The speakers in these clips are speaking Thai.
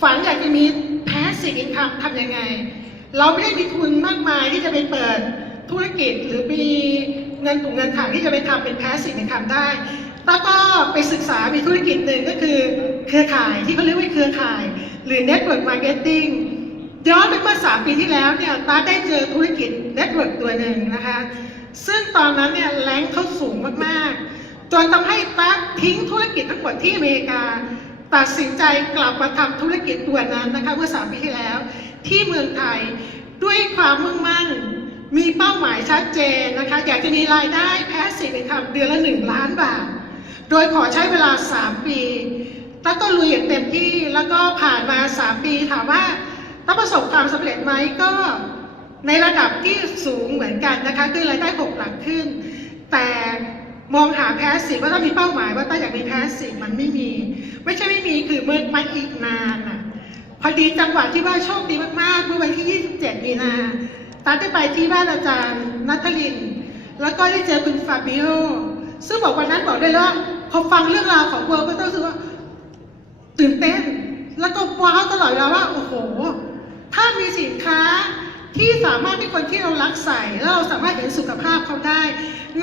ฝันอยากจะมีแพสซีฟอินคัมทำยังไง เราไม่ได้มีทุนมากมายที่จะไปเปิดธุรกิจหรือมีเงินถุงเงินถังที่จะไปทำเป็นแพสซีฟอินคัมได้แล้วก็ไปศึกษามีธุรกิจหนึ่งก็คือเครือข่ายที่เขาเรียกว่าเครือข่าย หรือ Network Marketing ย้อนไปเมื่อสามปีที่แล้วเนี่ยตาได้เจอธุรกิจเน็ตเวิร์กตัวหนึ่งนะคะ ซึ่งตอนนั้นเนี่ยแรงเขาสูงมากๆจนทำให้ตาทิ้งธุรกิจทั้งหมดที่อเมริกา ตัดสินใจกลับมาทำธุรกิจตัวนั้นนะคะเมื่อสามปีที่แล้ว ที่เมืองไทยด้วยความมุ่งมั่น มีเป้าหมายชัดเจนนะคะ อยากจะมีรายได้แพสซีฟอินคัมเดือนละหนึ่งล้านบาท โดยขอใช้เวลา 3 ปีแล้วก็ลุยอย่างเต็มที่แล้วก็ผ่านมา 3 ปีถามว่าต้องประสบความสำเร็จไหมก็ในระดับที่สูงเหมือนกันนะคะคือรายได้หกหลักขึ้น แต่มองหาแพสซีฟว่าต้องมีเป้าหมายว่าต้องอยากมีแพสซีฟมันไม่มี ม่ใช่ไม่มีคือเมื่อมันอีกนานอะ พอดีจังหวะที่ว่าโชคดีมากๆ เมื่อวันที่ 27 มีนาตาได้ไปที่บ้านอาจารย์นัทลิน แล้วก็ได้เจอคุณฟาบิโอซึ่งบอกวันนั้นบอกได้เลยว่าพอฟังเรื่องราวของเวิร์ก็ต้องรู้สึกว่า ตื่นเต้น แล้วก็ว้าวตลอดเวลาว่า โอ้โห ถ้ามีสินค้าที่สามารถให้คนที่เรารักใส่แล้วเราสามารถเห็นสุขภาพเขาได้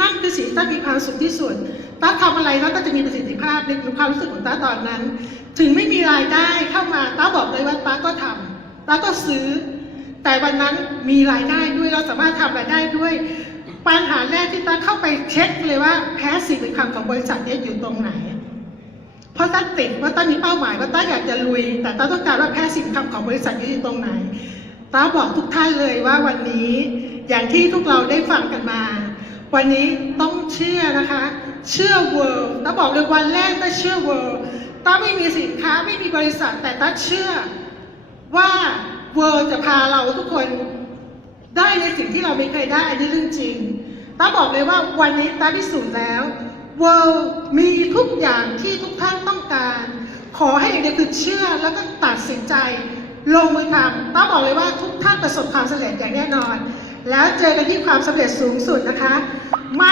นั่นคือสิ่งที่มีความสุขที่สุดต้าทำอะไรแล้วก็จะมีประสิทธิภาพในความรู้สึกของต้าตอนนั้น ถึงไม่มีรายได้เข้ามาต้าบอกเลยว่าต้าก็ทำต้าก็ซื้อ แต่วันนั้นมีรายได้ด้วยเราสามารถทำรายได้ด้วย ปัญหาแรกที่ต้าเข้าไปเช็คเลยว่าแพ้สิ่งเป็นคำของบริษัทนี้อยู่ตรงไหน เพราะต้าติดว่าต้ามีเป้าหมายว่าต้าอยากจะลุย แต่ต้าต้องการว่าแพ้สิ่งคำของบริษัทนี้อยู่ตรงไหนต้าบอกทุกท่านเลยว่าวันนี้อย่างที่ทุกเราได้ฟังกันมา วันนี้ต้องเชื่อนะคะ เชื่อเวิร์ต้าบอกเลยวันแรกต้าเชื่อเวิร์ต้าไม่มีสินค้าไม่มีบริษัทแต่ต้าเชื่อว่าเวิร์จะพาเราทุกคนได้ในสิ่งที่เราไม่เคยได้อันนี้เรื่องจริงต้าบอกเลยว่าวันนี้ต้าพิสูจน์แล้ว World มีทุกอย่างที่ทุกท่านต้องการ ขอให้อย่างเดียวคือเชื่อแล้วก็ตัดสินใจลงมือทำต้าบอกเลยว่าทุกท่านประสบความสำเร็จอย่างแน่นอน แล้วเจอกันที่ความสำเร็จสูงสุดนะคะไม่